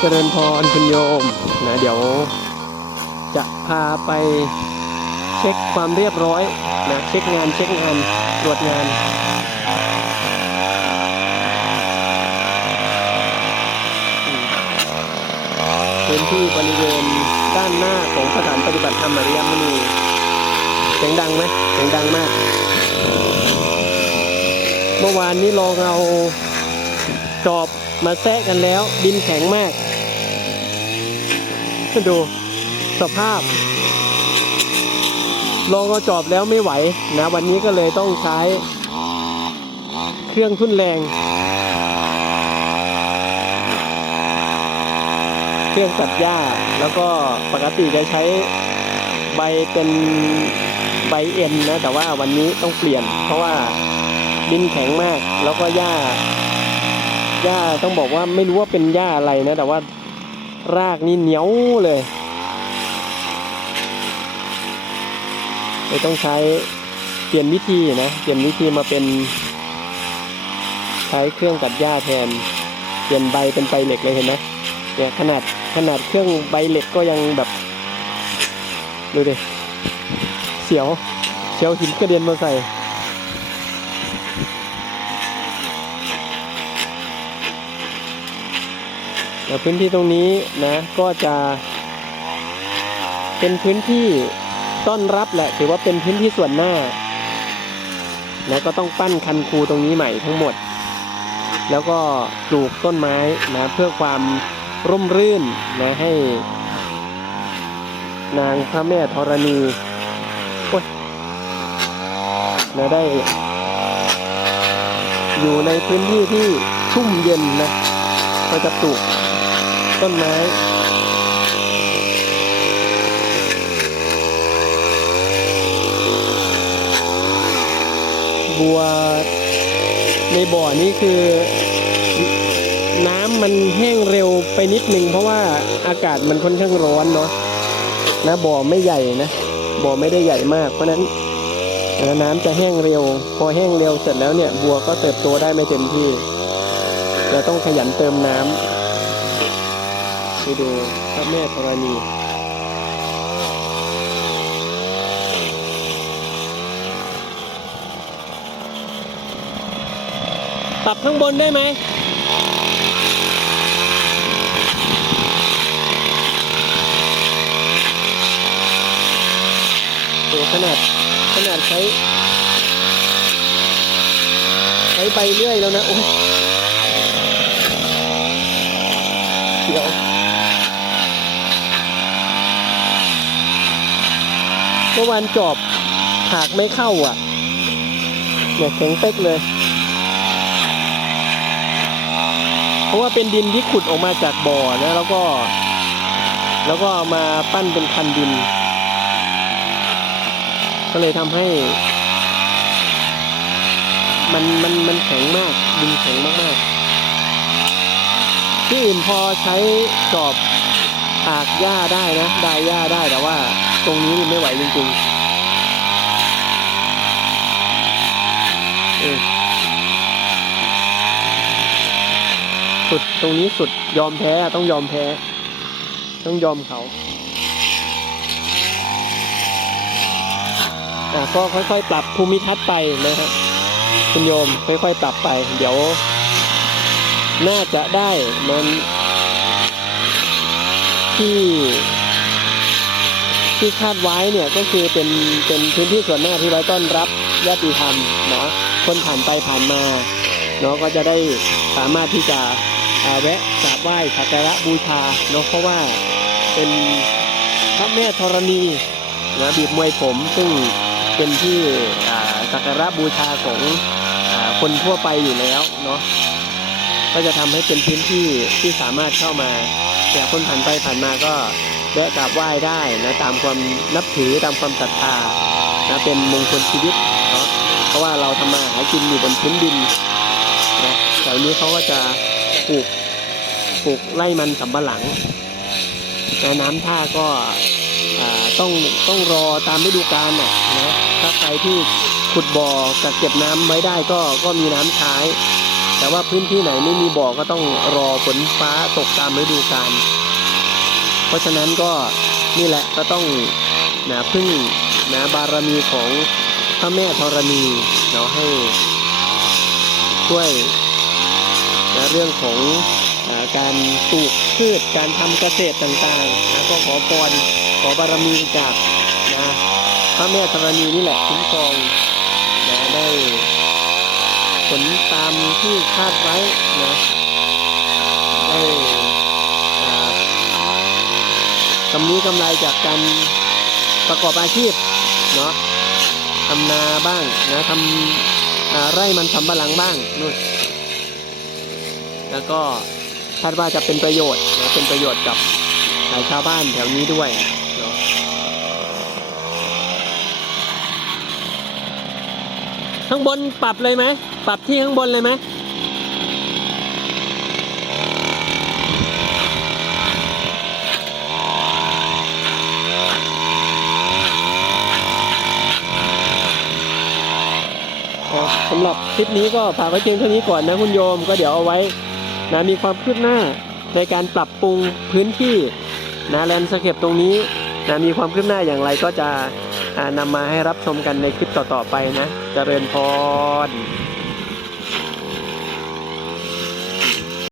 เจริญพรคุณโยมนะเดี๋ยวจะพาไปเช็คความเรียบร้อยนะเช็คงานเช็คงานตรวจงานพื้นที่บริเวณด้านหน้าของสถานปฏิบัติธรรมอริยมณีเสียงดังไหมเสียงดังมาก เมื่อวานนี้ลองเอาจอบมาแซะกันแล้ว ดินแข็งมาก ดูสภาพลองเอาจอบแล้วไม่ไหวนะวันนี้ก็เลยต้องใช้เครื่องทุ่นแรง เครื่องตัดหญ้า แล้วก็ปกติจะใช้ใบเป็นใบเอ็นนะแต่ว่าวันนี้ต้องเปลี่ยน เพราะว่าดินแข็งมากแล้วก็หญ้าหญ้าต้องบอกว่าไม่รู้ว่าเป็นหญ้าอะไรนะ แต่ว่า รากนี่เหนียวเลยเลยต้องใช้เปลี่ยนวิธีนะ เปลี่ยนวิธีมาเป็น ใช้เครื่องตัดหญ้าแทน เปลี่ยนใบเป็นใบเหล็กเลยเห็นไหมเนี่ยขนาดขนาดเครื่องใบเหล็กก็ยังแบบดูดิเสียวเสียวหินกระเด็นมาใส่ แล้วพื้นที่ตรงนี้นะก็จะ เป็นพื้นที่ต้อนรับแหละ ถือว่าเป็นพื้นที่ส่วนหน้า แล้วก็ต้องปั้นคันคูตรงนี้ใหม่ทั้งหมด แล้วก็ปลูกต้นไม้นะเพื่อความร่มรื่นนะให้ นางพระแม่ธรณีโอ๊ยนะได้ อยู่ในพื้นที่ที่ชุ่มเย็นนะ ก็จะปลูก ต้นไม้บัวในบ่อนี้คือ น้ำมันแห้งเร็วไปนิดนึง เพราะว่าอากาศมันค่อนข้างร้อนเนาะนะบ่อไม่ใหญ่นะบ่อไม่ได้ใหญ่มาก เพราะนั้นน้ำจะแห้งเร็ว พอแห้งเร็วเสร็จแล้วเนี่ย บัวก็เติบโตได้ไม่เต็มที่ เราต้องขยันเติมน้ำ ไปดูพระแม่ธรณีปรับข้างบนได้ไหมโอ้ขนาดขนาดใช้ ใช้ใบเลื่อยแล้วนะ โอ้ยเดี๋ยว เมื่อวานจอบหากไม่เข้าอะเนี่ยแข็งเป๊กเลย เพราะว่าเป็นดินที่ขุดออกมาจากบ่อนะแล้วก็ แล้วก็เอามาปั้นเป็นคันดิน ก็เลยทำให้ มันมันมันแข็งมาก ดินแข็งมากๆที่อื่นพอใช้จอบตากหญ้าได้นะได้หญ้าได้แต่ว่า ตรงนี้ไม่ไหวจริงๆเออสุดตรงนี้สุดยอมแพ้ต้องยอมแพ้ ต้องยอมเขาอะก็ค่อยๆ ปรับภูมิทัศน์ไปนะฮะคุณโยมค่อยๆ ปรับไป เดี๋ยว น่าจะได้มันที่ ที่คาดไว้เนี่ยก็คือเป็นเป็นพื้นที่ส่วนหน้าที่ไว้ต้อนรับญาติธรรมเนาะคนผ่านไปผ่านมาเนาะก็จะได้สามารถที่จะอ่าแวะกราบไหว้สักการะบูชาเนาะเพราะว่าเป็นพระแม่ธรณีนะบีบมวยผมซึ่งเป็นที่อ่าสักการะบูชาของอคนทั่วไปอยู่แล้วเนาะก็จะทำให้เป็นพื้นที่ที่สามารถเข้ามาแต่คนผ่านไปผ่านมาก็ แวะกราบไหว้ได้นะตามความนับถือตามความศรัทธานะเป็นมงคลชีวิตเนาะเพราะว่าเราทำมาหากินอยู่บนพื้นดินนะแถวนี้เขาก็จะปลูกปลูกไร่มันสำปะหลังแล้วน้ำท่าก็ต้องต้องรอตามฤดูกาลนะนะถ้าใครที่ขุดบ่อกักเก็บน้ำไว้ได้ก็ก็มีน้ำใช้แต่ว่าพื้นที่ไหนไม่มีบ่อก็ต้องรอฝนฟ้าตกตามฤดูกาล เพราะฉะนั้นก็นี่แหละก็ต้องนะพึ่งนะบารมีของพระแม่ธรณีเนาะให้ช่วยนะเรื่องของนะการปลูกพืชการทำเกษตรต่างๆนะก็ขอพรขอบารมีจากนะพระแม่ธรณีนี่แหละคุ้มครองนะได้ผลตามที่คาดไว้นะได้อ่า กำนี้กำไรจากการประกอบอาชีพเนาะทำนาบ้างนะทำไร่มันสำปะหลังบ้างนู่นแล้วก็คาดว่าจะเป็นประโยชน์นะเป็นประโยชน์กับอ่าชาวบ้านแถวนี้ด้วยเนาะข้างบนปรับเลยไหมปรับที่ข้างบนเลยไหม สำหรับคลิปนี้ก็ฝากไว้เพียงเท่านี้ก่อนนะคุณโยมก็เดี๋ยวเอาไว้นะมีความคืบหน้าในการปรับปรุงพื้นที่นะแลนสเคปตรงนี้นะมีความคืบหน้าอย่างไรก็จะนำมาให้รับชมกันในคลิปต่อๆไปนะเจริญพร